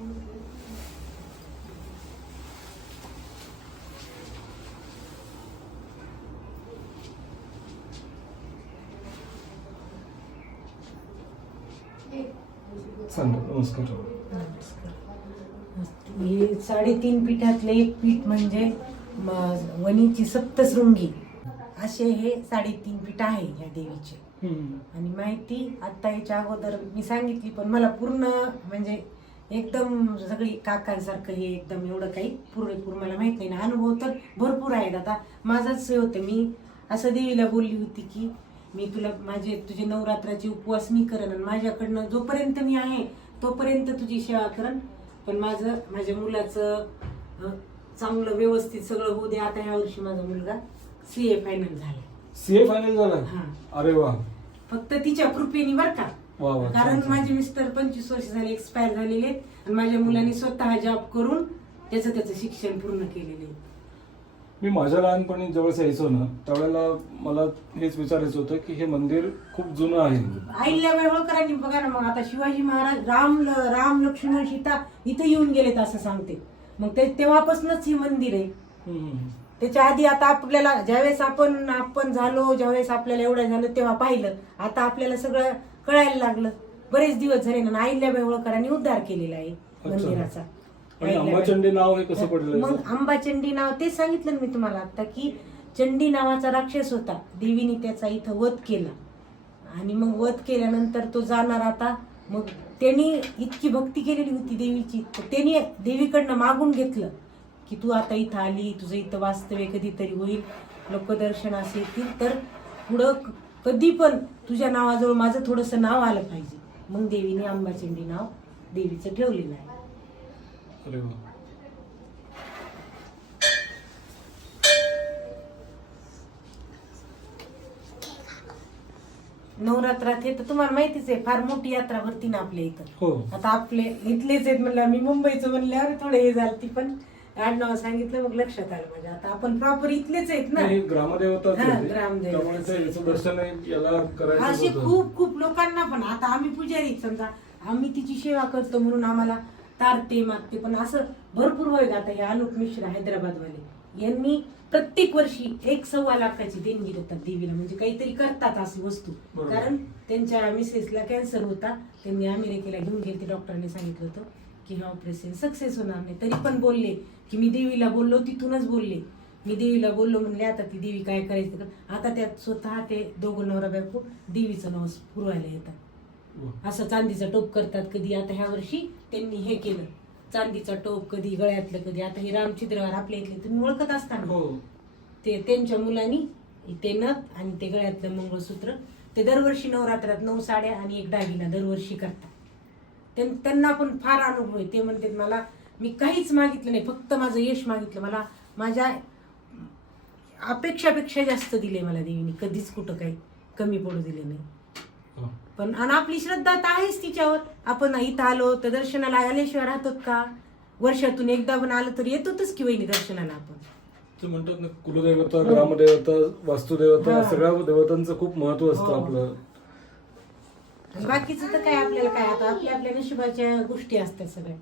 नमस्कार. हे 3.5 पीठातले एक पीठ म्हणजे वणीची सप्तशृंगी असे हे 3.5 पीठ आहे या देवीचे. आणि माहिती आता याच्या अगोदर मी सांगितली, पण मला पूर्ण म्हणजे एकदम सगळी काकांसारखं हे एकदम एवढं काही पुरेपूर मला माहित नाही ना. अनुभव तर भरपूर आहेत. आता माझंच हे होतं, मी असं देवीला बोलली होती की मी तुझे नवरात्राचे उपवास मी करेन आणि माझ्याकडनं जोपर्यंत मी आहे तोपर्यंत तुझी सेवा करेन, पण माझ्या मुलाचं चांगलं व्यवस्थित सगळं होऊ दे. आता ह्या वर्षी माझा मुलगा CA फायनल झाला. CA फायनल झाला? अरे वा. फक्त तिच्या कृपेने बरं का. कारण माझे मिस्टर 25 वर्ष झाले एक्सपायर झालेले आणि माझ्या मुलांनी स्वतः जॉब करून त्याचं शिक्षण पूर्ण केलेले. मी माझ्या लहानपणी ज्यावेळेस यायचो ना, त्यावेळेला मला हेच विचारायचं होतं की हे मंदिर खूप जुनं आहे. अहिल्याबाई होळकरांनी बघा ना, मग आता शिवाजी महाराज राम लक्ष्मण सीता इथे येऊन गेलेत असं सांगते. मग तेव्हापासूनच हे मंदिर आहे. त्याच्या आधी आता आपल्याला ज्यावेळेस आपण झालो, ज्यावेळेस आपल्याला एवढं झालं तेव्हा पाहिलं. आता आपल्याला सगळं कळायला लागलं. बरेच दिवस झाले ना. अहिल्याबाई होळकरांनी उद्धार केलेला आहे मंदिराचा. अंबाचंडी नाव हे कसं पडलं? मग अंबाचंडी नाव तेच सांगितलं मी तुम्हाला आता की चंडी नावाचा राक्षस होता. देवीने त्याचा इथं वध केला आणि मग वध केल्यानंतर तो जाणार. आता मग त्यांनी इतकी भक्ती केलेली होती देवीची, त्यांनी देवीकडनं मागून घेतलं की तू आता इथं आली, तुझं इथं वास्तव्य कधीतरी होईल, लोकदर्शनास येतील, तर पुढं कधी पण तुझ्या नावाजवळ माझं थोडंसं नाव आलं पाहिजे. मग देवीने अंबाचंडी नाव देवीचं ठेवलेलं आहे. अरे वा. नवरात्रात हे तर तुम्हाला माहितीच आहे, फार मोठी यात्रा भरती ना आपल्या इथं. हो. आता आपले इथलेच आहेत म्हणलं, मी मुंबईचं म्हणल्यावर थोडं हे झालं, ती पण आडनाव सांगितलं मग लक्षात आलं माझ्या. आता आपण प्रॉपर इथलेच आहेत ना. ग्रामदेवता दर्शन असे खूप लोकांना. पण आता आम्ही पुजारी समजा, आम्ही तिची सेवा करतो म्हणून आम्हाला तारते मागते, पण असं भरपूर होईल. आता हे अनुप मिश्रा हैदराबादवाले यांनी प्रत्येक वर्षी 1.25 लाखाची देणगी देतात देवीला. म्हणजे काहीतरी करतात अशी वस्तू. कारण त्यांच्या मिसेसला कॅन्सर होता, त्यांनी अमेरिकेला घेऊन गेले. डॉक्टरांनी सांगितलं होतं की हे ऑपरेशन सक्सेस होणार नाही, तरी पण बोलले की मी देवीला बोललो. तिथूनच बोलले मी देवीला बोललो म्हणले. आता ती देवी काय करायचं. आता त्यात स्वतः ते दोघं नवरा बायको देवीचं नाव पुरवायला येतात. असं चांदीचा टोप करतात कधी. आता ह्या वर्षी त्यांनी हे केलं, चांदीचा टोप कधी, गळ्यातलं कधी. आता हे रामचिद्रवार आपल्या इथले तुम्ही ओळखत असताना, ते त्यांच्या मुलांनी ते नथ आणि ते गळ्यातलं मंगळसूत्र ते दरवर्षी नवरात्रात 9 साड्या आणि 1 दागिना दरवर्षी करतात. त्यांना पण फार अनुभव आहे. ते म्हणतात मला मी काहीच मागितलं नाही, फक्त माझं यश मागितलं. मला माझ्या अपेक्षापेक्षा जास्त दिले मला देवीने. कधीच कुठं काही कमी पडू दिले नाही. पण आणि आपली श्रद्धा तर आहेच तिच्यावर. आपण इथं आलो तर दर्शनाला आल्याशिवाय राहतो का? वर्षातून एकदा पण आलं तर येतोच की वहिनी दर्शनाला. आपण म्हणतात ना, कुलदेवता, ग्रामदेवता, वास्तुदेवता, या सगळ्या देवतांचं खूप महत्व असतं आपलं. बाकीचं तर काय आपल्याला काय, आता आपल्या नशिबाच्या गोष्टी असतात सगळ्या.